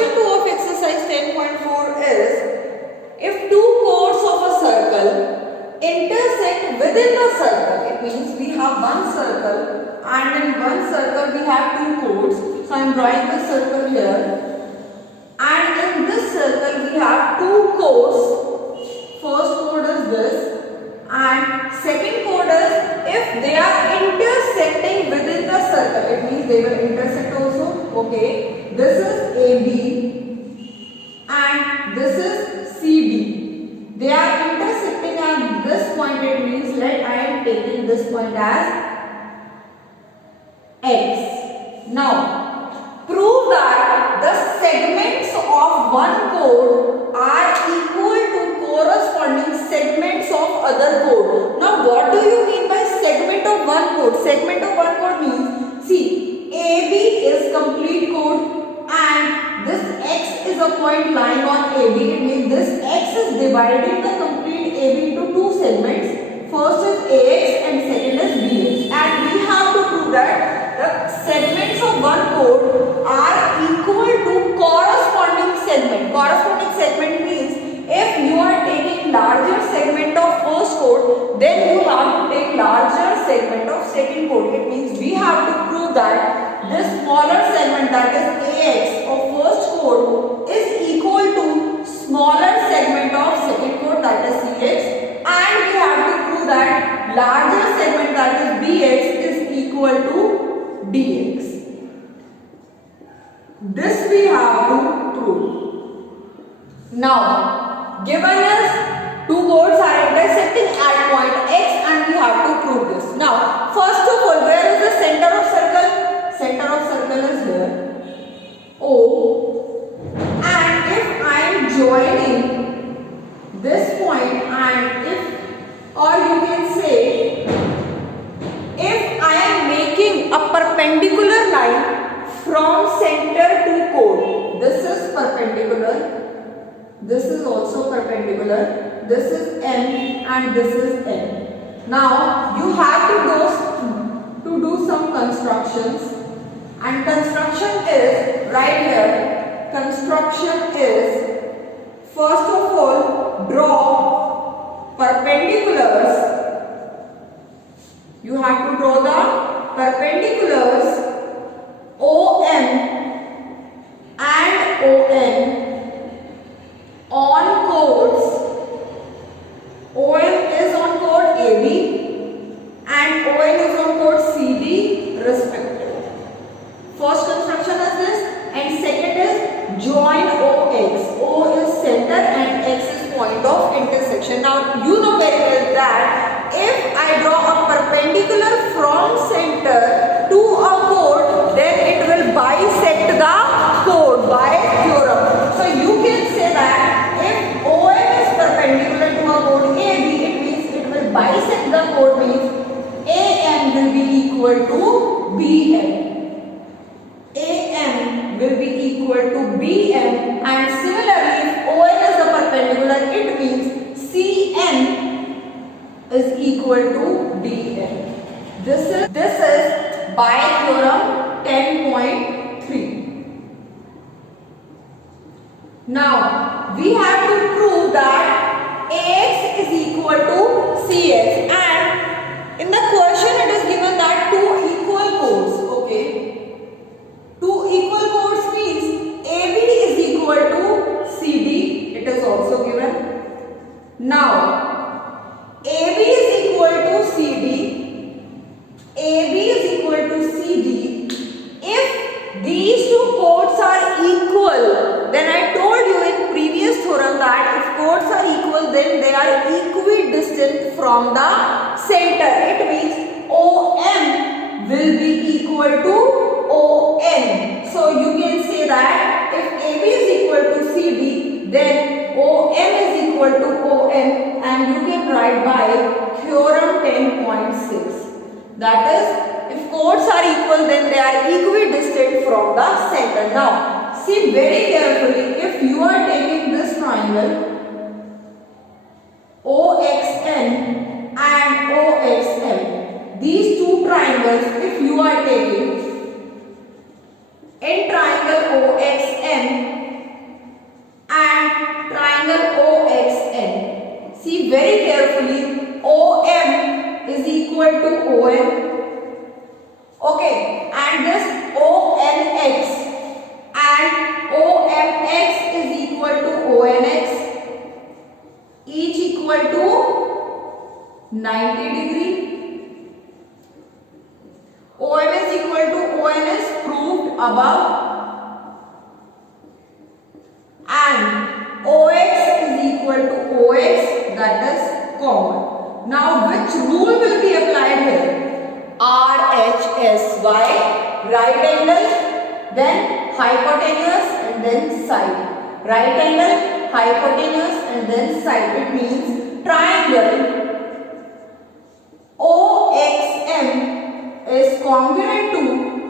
question 2 of exercise 10.4 is, if two chords of a circle intersect within the circle, it means we have one circle and in one circle we have two chords. So I am drawing this circle here, and in this circle we have two chords. First chord is this and second chord is, if they are intersecting within the circle, it means they will intersect also. Okay, this is AB and this is CD. They are intersecting at this point, it means let I am taking this point as X. Now, prove that the segments of one chord are equal to corresponding segments of other chord. Now, what do you mean by segment of one chord? Segment of one chord means, see, AB is complete chord and this X is a point lying on AB. It means this X is dividing the complete AB into two segments. First is AX and second is BX. And we have to prove that the segments of one chord are equal to corresponding segment. Corresponding segment means if you are taking larger segment of first chord, then you have to take larger segment of second chord. It means we have to prove that this smaller segment, that is AX of first chord, is equal to smaller segment of second chord, that is CX, and we have to prove that larger segment, that is BX, is equal to DX. This we have to prove. Now, given us two chords are intersecting at point X and we have to prove this. Now, first of all, where is the center of circle? Center of circle is here, O, and if I am joining this point and if, or you can say, if I am making a perpendicular line from center to chord, this is perpendicular, this is also perpendicular, this is M and this is N. Now you have to do some constructions, and construction is right here. Construction is, first of all, draw perpendiculars. You have to draw the perpendiculars OM and ON on chords. OM is on chord AB and ON is on chord CD respectively. First construction is this, and second is join OX. O is center and X is point of intersection. Now you know very well that if I draw a perpendicular from center to a chord, then it will bisect the chord by theorem. So you can say that if OM is perpendicular to a chord AB, it means it will bisect the chord, means AM will be equal to BM. AM will be equal to BM, and similarly if ON is the perpendicular, it means CN is equal to DM. This is by theorem 10.3. Now we have to prove that AX is equal to CX, and in the question it is given that two equal chords. Okay, two equal chords means AB is equal to CD. It is also given. Now AB is equal to CD. AB is equal to CD. If these two chords are equal, then I told you in previous theorem that if chords are equal, then they are equidistant from the center. It means OM will be equal to ON. So you can say that if AB is equal to CD, then OM is equal to ON, and you can write by theorem 10.6. That is, if chords are equal, then they are equidistant from the center. Now, see very carefully, if you are taking this triangle OXN and OXM, these two triangles, you are taking in triangle OXN, very carefully. OM is equal to ON. Okay, and this ONX and OMX is equal to ONX, each equal to 90 degree. OM is equal to ONS proved above, and OX is equal to OX, that is common. Now which rule will be applied here? RHSY, right angle, then hypotenuse and then side. Right angle, hypotenuse and then side. It means triangle OXM is congruent to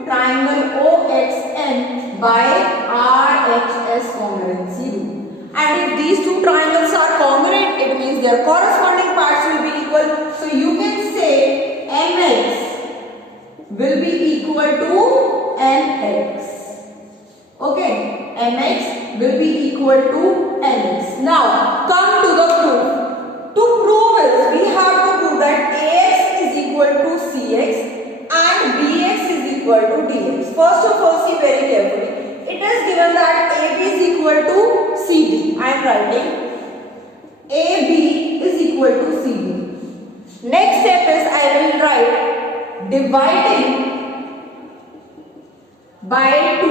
triangle OXN by RHS congruency rule. And if these two triangles are congruent, it means their corresponding parts will be equal. So you can say MX will be equal to NX. Okay, MX will be equal to NX. Now come to the proof. To prove it, we have to prove that AX is equal to CX and BX is equal to DX. First of all, see very carefully. It is given that AB is equal to CD. I am writing AB is equal to CD. Next step is I will write dividing by 2.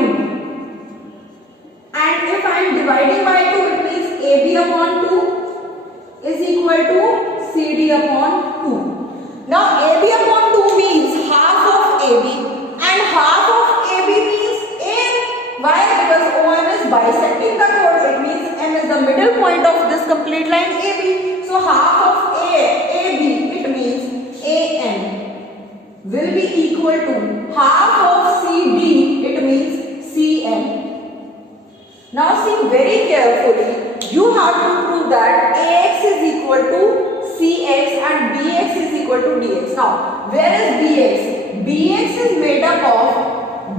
And if I am dividing by 2, it means AB upon 2 is equal to CD upon 2. Now AB upon 2 means half of AB and half of AB means AM. Why? Because OM is bisecting the chord. It means M is the middle point of this complete line AB. So half of AB, it means AM, will be equal to half of CD, it means CM. Now see very carefully, you have to prove that AX is equal to CX and BX is equal to DX. Now where is BX? BX is made up of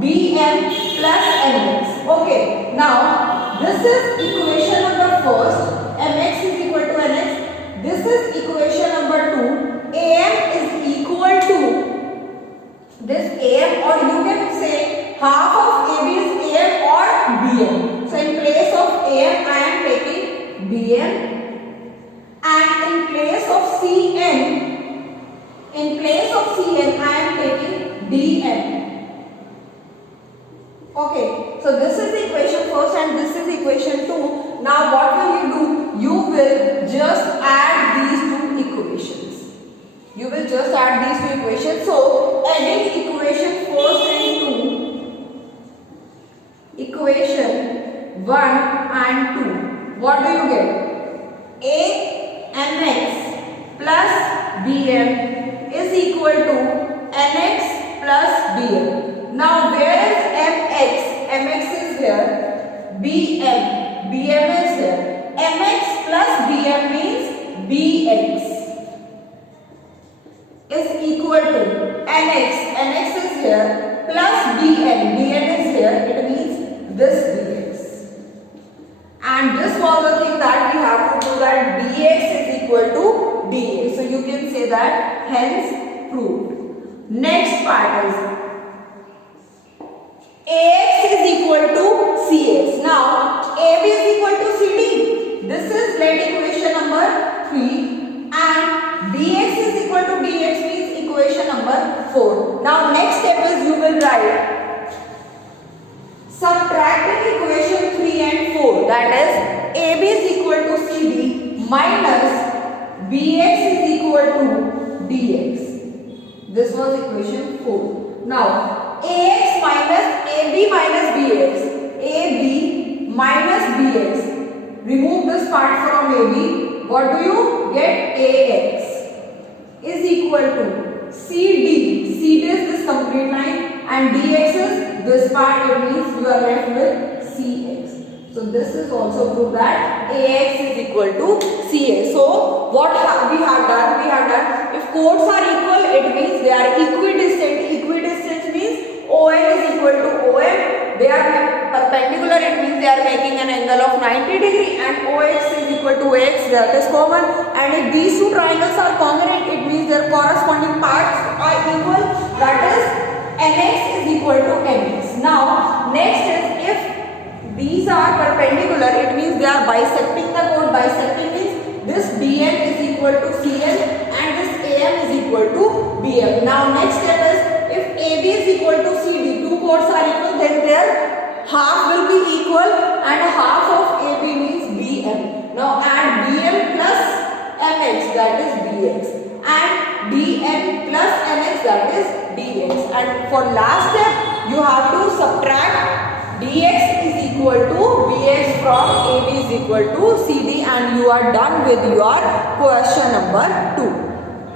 BM plus MX. Okay, now this is equation number first, MX is equal to NX. This is equation number 2, AM is equal to this AM, or you can say half of AB is AM or BM. So in place of AM I am taking BM, and in place of CN I am taking DM. Okay, so this is equation first and this is equation 2. Now what will you do? You will just add these two equations. You will just add these two equations. So adding equation first and 2, equation 1 and 2, what do you get? AMX plus BM is equal to NX plus BM. Now where is MX? MX is here. BM is here. MX plus BM means BX is equal to NX. NX is here plus BN. BN is here. It means this BX. And this was the thing that we have to do, that BX is equal to DX. So you can say that hence proved. Next part is AX is equal to CX. Now AB is equal to CD. This is let equation number 3, and BX is equal to DX means equation number 4. Now next step is you will write subtracting equation 3 and 4, that is AB is equal to CD minus BX is equal to DX. This was equation 4. Now AX minus AB minus BX, AB minus BX, remove this part from AB, what do you get? AX is equal to CD. CD is this complete line and DX is this part. It means you are left with CX. So this is also proof that AX is equal to CX. So what we have done? We have done, if chords are equal, it means they are equidistant. Equidistant means OM is equal to OM. They are perpendicular, it means they are making an angle of 90 degree, and OX is equal to AX, that is common. And if these two triangles are congruent, it means their corresponding parts are equal, that is MX is equal to MX. Now next is, if these are perpendicular, it means they are bisecting the chord. Bisecting means this BM is equal to CM and this AM is equal to BM. Now next step is, if AB is equal to CD, two chords are equal, then their half will be equal, and half of AB means BM. Now add BM plus MX, that is BX, and BM plus MX, that is DX. And for last step, you have to subtract dx is equal to bx from AB is equal to CD, and you are done with your question number 2.